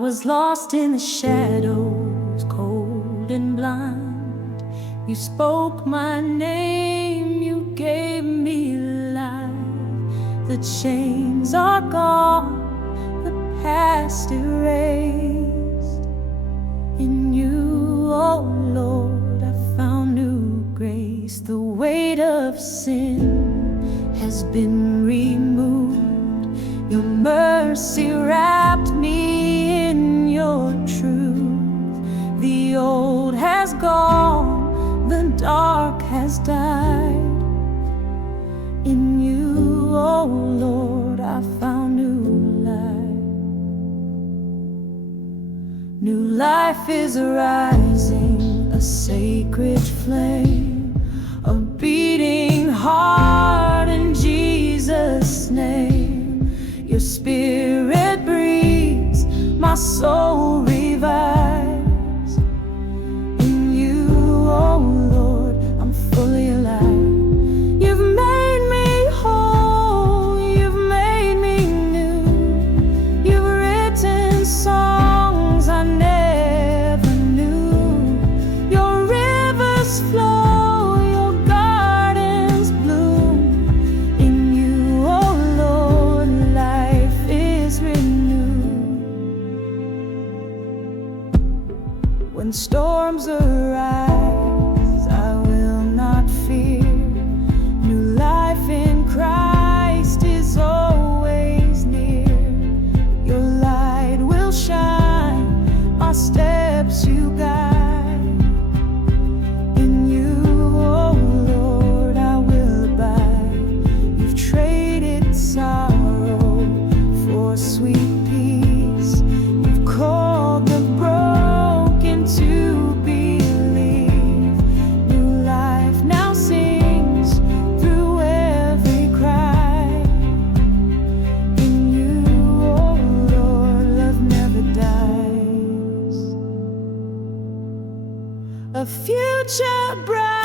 was lost in the shadows, cold and blind. You spoke my name, you gave me life. The chains are gone, the past erased. In you, oh Lord, I found new grace. The weight of sin has been removed. Your mercy wrapped me in your truth. The old has gone, the dark has died. In you, oh Lord, I found new life. New life is arising, a sacred flame, a beating heart in Jesus' name. Your spirit breathes, my soul revives. In you, oh Lord, I'm fully alive. You've made me whole, you've made me new. You've written songs I never knew. Your rivers flow, your gardens bloom. In you, oh Lord, life is renewed. When storms arise, I will not fear. New life in Christ is always near. Your light will shine, my steps you guide. In you, oh Lord, I will abide. You've traded sorrow for sweet peace. You've called the broken to believe. New life now sings through every cry. In you, oh Lord, love never dies. A future bright